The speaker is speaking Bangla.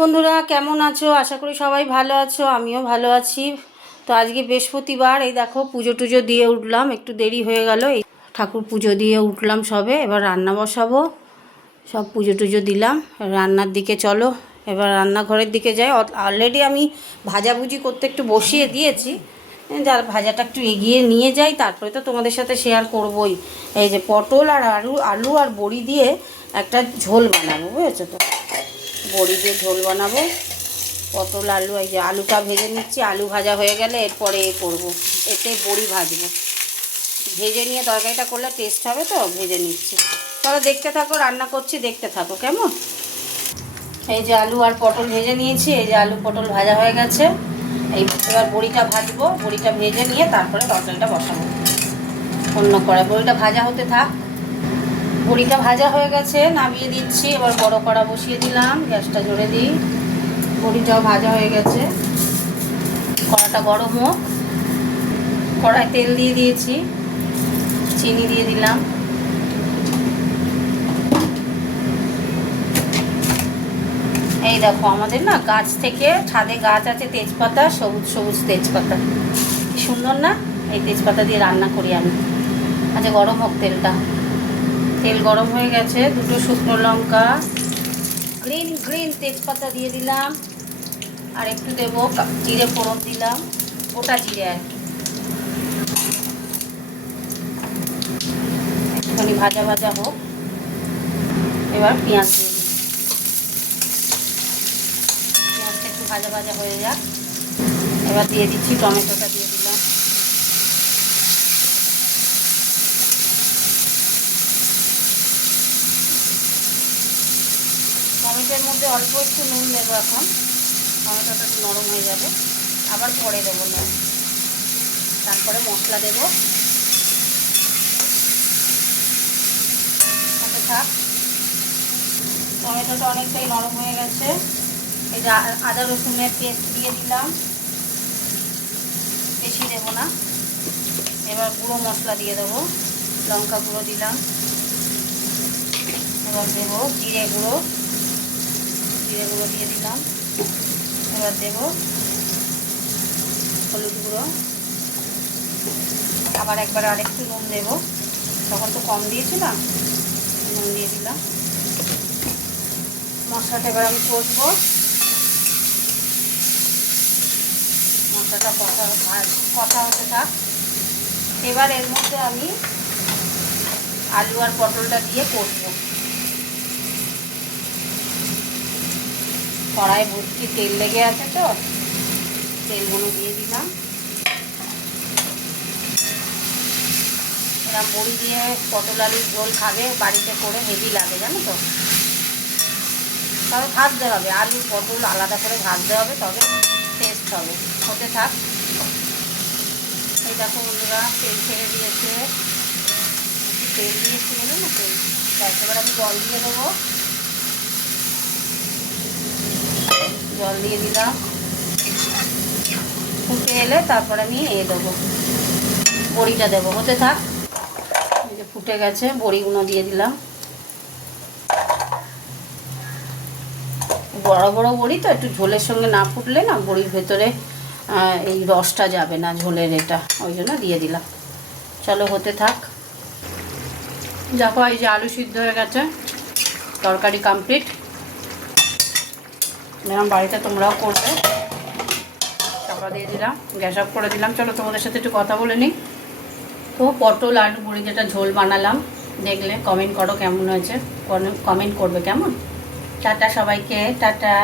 বন্ধুরা কেমন আছো? আশা করি সবাই ভালো আছো, আমিও ভালো আছি। তো আজকে বৃহস্পতিবার, এই দেখো পুজো টুজো দিয়ে উঠলাম, একটু দেরি হয়ে গেল। এই ঠাকুর পুজো দিয়ে উঠলাম সবে, এবার রান্না বসাবো। সব পুজো টুজো দিলাম, রান্নার দিকে চলো এবার রান্নাঘরের দিকে যাই। অলরেডি আমি ভাজাভুজি করতে একটু বসিয়ে দিয়েছি, যার ভাজাটা একটু এগিয়ে নিয়ে যাই, তারপরে তো তোমাদের সাথে শেয়ার করবই। এই যে পটল আর আলু আর বড়ি দিয়ে একটা ঝোল বানাবো, বুঝেছো তো? বড়ি দিয়ে ঝোল বানাবো, পটল আলু। এই যে আলুটা ভেজে নিচ্ছি, আলু ভাজা হয়ে গেলে এরপরে করবো, এতে বড়ি ভাজবো। ভেজে নিয়ে তরকারিটা করলে টেস্ট হবে, তো ভেজে নিচ্ছি। চলো দেখতে থাকো, রান্না করছি, দেখতে থাকো কেমন। এই যে আলু আর পটল ভেজে নিয়েছি, এই যে আলু পটল ভাজা হয়ে গেছে। এবার বড়িটা ভাজবো, বড়িটা ভেজে নিয়ে তারপরে তরকারিটা বসাবো অন্য কড়াই। বড়িটা ভাজা হতে থাক। বড়িটা ভাজা হয়ে গেছে, নামিয়ে দিচ্ছি। এবার বড় কড়া বসিয়ে দিলাম, গ্যাসটা জোরে দিই। বড়িটাও ভাজা হয়ে গেছে, কড়াটা গরম হোক। কড়ায় তেল দিয়ে দিয়েছি, চিনি দিয়ে দিলাম। এই দেখো আমাদের না গাছ থেকে, ছাদে গাছ আছে তেজপাতা, সবুজ সবুজ তেজপাতা, কি সুন্দর না? এই তেজপাতা দিয়ে রান্না করি আমি। আচ্ছা গরম হোক তেলটা। তেল গরম হয়ে গেছে, দুটো শুকনো লঙ্কা, গ্রিন গ্রিন তেজপাতা দিয়ে দিলাম। আর একটু দেবো জিরে ফোড়ন দিলাম, গোটা জিরে আর কি। একটুখানি ভাজা ভাজা হোক। এবার পেঁয়াজ দিয়ে দিই, পেঁয়াজটা একটু ভাজা ভাজা হয়ে যাক। এবার দিয়ে দিচ্ছি টমেটোটা, দিয়ে দিলাম। টমেটোর মধ্যে অল্প একটু নুন দেবো এখন, টমেটোটা একটু নরম হয়ে যাবে, আবার পরে দেবো নুন। তারপরে মশলা দেবো, সাথে থাক। টমেটোটা অনেকটাই নরম হয়ে গেছে। এই যে আদা রসুনের পেস্ট দিয়ে দিলাম, বেশি দেবো না। এবার গুঁড়ো মশলা দিয়ে দেবো, লঙ্কা গুঁড়ো দিলাম। এবার দেবো জিরে গুঁড়ো, জিরে গুঁড়ো দিয়ে দিলাম। এবার দেবো হলুদ গুঁড়ো, আবার একবার আরেকটু নুন দেবো, তখন তো কম দিয়েছিলাম, নুন দিয়ে দিলাম। মশলাটা এবার আমি কষবো, মশলাটা কষা হতে থাক। এবার এর মধ্যে আমি আলু আর পটলটা দিয়ে কষবো। কড়াই ভর্তি তেল লেগে আছে, তো তেলগুলো দিয়ে দিলাম। এরা বড়ি দিয়ে পটল আলুর ঝোল খাবে বাড়িতে করে, হেভি লাগে জানো তো। তবে ভাজতে হবে, আলু পটল আলাদা করে ভাজতে হবে, তবে টেস্ট হবে। হতে থাক। এই দেখো বন্ধুরা তেল ছেড়ে দিয়েছে, তেল দিয়েছি বলে না, তেল। এবার আমি জল দিয়ে দেবো, জল দিয়ে দিলাম। ফুটে এলে তারপর আমি দেবো বড়িটা, দেবো। হতে থাক। এই যে ফুটে গেছে, বড়িগুলো দিয়ে দিলাম। বড় বড় বড়ি তো, একটু ঝোলের সঙ্গে না ফুটলে না বড়ির ভেতরে এই রসটা যাবে না ঝোলের, এটা ওই জন্য দিয়ে দিলাম। চলো হতে থাক। দেখো এই যে আলু সিদ্ধ হয়ে গেছে, তরকারি কমপ্লিট। এরকম বাড়িতে তোমরাও করবে। চাপা দিয়ে দিলাম, গ্যাস অফ করে দিলাম। চলো তোমাদের সাথে একটু কথা বলে নিই। তো পটল আলু বড়ি যেটা ঝোল বানালাম, দেখলে কমেন্ট করো কেমন হয়েছে, কমেন্ট করবে কেমন। টাটা সবাইকে, টাটা।